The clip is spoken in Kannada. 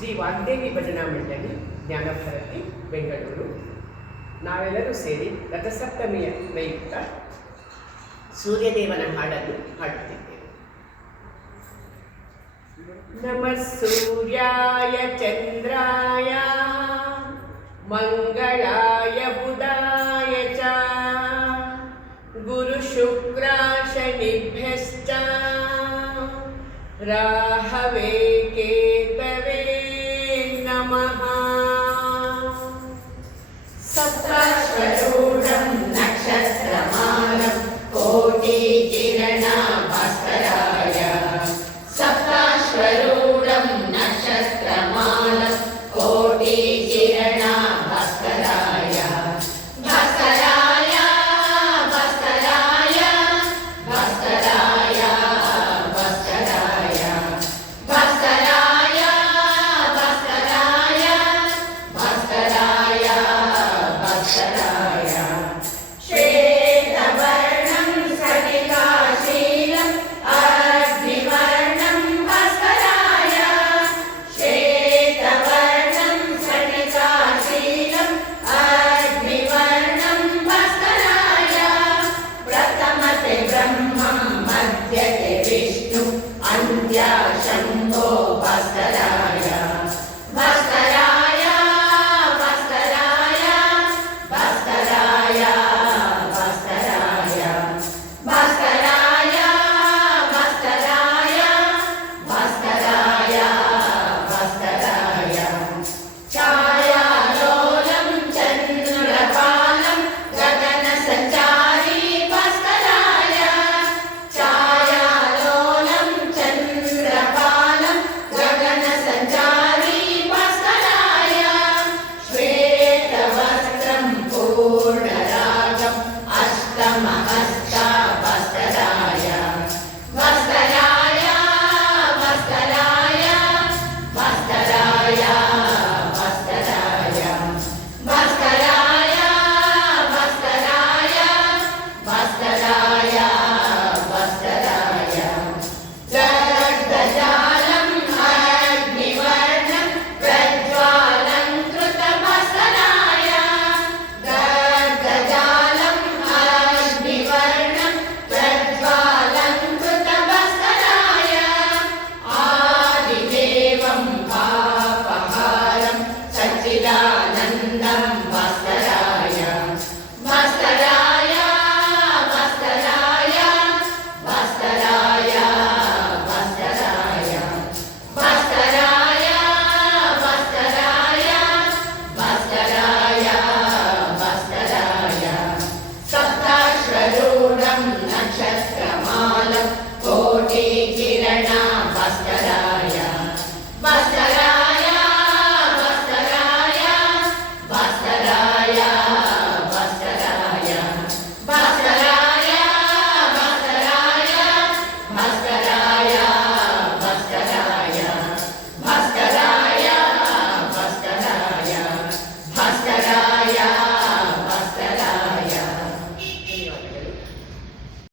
ಶ್ರೀ ವಾಗ್ದೇವಿ ಭಜನಾ ಮಂಡಳಿ, ಜ್ಞಾನಭಾರತಿ, ಬೆಂಗಳೂರು. ನಾವೆಲ್ಲರೂ ಸೇರಿ ರಥಸಪ್ತಮಿಯ ಪ್ರಯುಕ್ತ ಸೂರ್ಯದೇವನ ಹಾಡನ್ನು ಹಾಡುತ್ತಿದ್ದೇವೆ. ನಮಃ ಸೂರ್ಯಾಯ ಚಂದ್ರಾಯ ಮಂಗಳಾಯ ಬುಧಾಯ ಚ ಗುರು ಶುಕ್ರ ಶನಿಭ್ಯಶ್ಚ ರಾಹವೇ ಕೇತವೇ ನಮಃ. ಸಪ್ತಾಶ್ವರೂಢಂ ನಕ್ಷತ್ರಮಾಲಂ ಕೋಟಿ ಕಿರಣ ಭಾಸ್ಕರಾಯ. ಸಪ್ತಾಶ್ವರೂಢಂ ನಕ್ಷತ್ರಮಾಲಂ ಕೋಟಿ ಕಿರಣ ಭಾಸ್ಕರಾಯ. ಭಾಸ್ಕರಾಯ ಭಾಸ್ಕರಾಯ ಭಾಸ್ಕರಾಯ ಭಾಸ್ಕರಾಯ ಭಾಸ್ಕರಾಯ ಭಾಸ್ಕರಾಯ ಭಾಸ್ಕರಾಯ ಭಾಸ್ಕರಾಯ. ಶ್ವೇತವರ್ಣಂ ಸನಿಕಾಶೀಲಂ ಅಗ್ನಿವರ್ಣಂ ಭಾಸ್ಕರಾಯ. ಶ್ವೇತವರ್ಣಂ ಸನಿಕಾಶೀಲಂ ಅಗ್ನಿವರ್ಣಂ ಭಾಸ್ಕರಾಯ. ಪ್ರಥಮತೆ ಬ್ರಹ್ಮಂ ಮಧ್ಯತೆ ವಿಷ್ಣು ಅಂತ್ಯ ಶಂಭೋ ಭಾಸ್ಕರಾಯ. ಭಾಸ್ಕರಾಯ ಭಾಸ್ಕರಾಯ ಭಾಸ್ಕರಾಯ ಭಾಸ್ಕರಾಯ ಭಾಸ್ಕರಾಯ ಭಾಸ್ಕರಾಯ ಭಾಸ್ಕರಾಯ ಭಾಸ್ಕರಾಯ. ಛಾಯಾಲೋಲಂ ಚಂದ್ರಪಾಲಂ ಗಗನ ಸಂಚಾರಿ ಭಾಸ್ಕರಾಯ. ಛಾಯಾಲೋಲಂ ಚಂದ್ರಪಾಲಂ ಗಗನ ಸಂಚಾರಿ ಭಾಸ್ಕರಾಯ. ಶ್ವೇತವಸ್ತ್ರಂ ಪೂರ್ಣರಾಗಂ ಅಷ್ಟಮಹಸ್ತ ಭಾಸ್ಕರಾಯ. ಭಾಸ್ಕರಾಯ ಭಾಸ್ಕರಾಯ ಭಾಸ್ಕರಾಯ ಭಾಸ್ಕರಾಯ ಭಾಸ್ಕರಾಯ ಭಾಸ್ಕರಾಯ ಭಾಸ್ಕರಾಯ ಭಾಸ್ಕರಾಯ. ಲಗ್ಧಜಾಲಂ ಅಗ್ನಿವರ್ಣಂ ಪ್ರಜ್ವಾಲಂಕೃತ ಭಾಸ್ಕರಾಯ. ಲಗ್ಧಜಾಲಂ ಅಗ್ನಿವರ್ಣಂ ಪ್ರಜ್ವಾಲಂಕೃತ ಭಾಸ್ಕರಾಯ. ಆದಿದೇವಂ ಪಾಪಹಾರಂ ಸಚ್ಚಿದಾನಂದಂ ಭಾಸ್ಕರಾಯ. ಭಾಸ್ಕರಾಯ ಭಾಸ್ಕರಾಯ ಭಾಸ್ಕರಾಯ ಭಾಸ್ಕರಾಯ ಭಾಸ್ಕರಾಯ ಭಾಸ್ಕರಾಯ ಭಾಸ್ಕರಾಯ ಭಾಸ್ಕರಾಯ. ಸಪ್ತಾಶ್ವರೂಢಂ ನಕ್ಷತ್ರಮಾಲಂ ಕೋಟಿ ಕಿರಣ ಭಾಸ್ಕರಾಯ.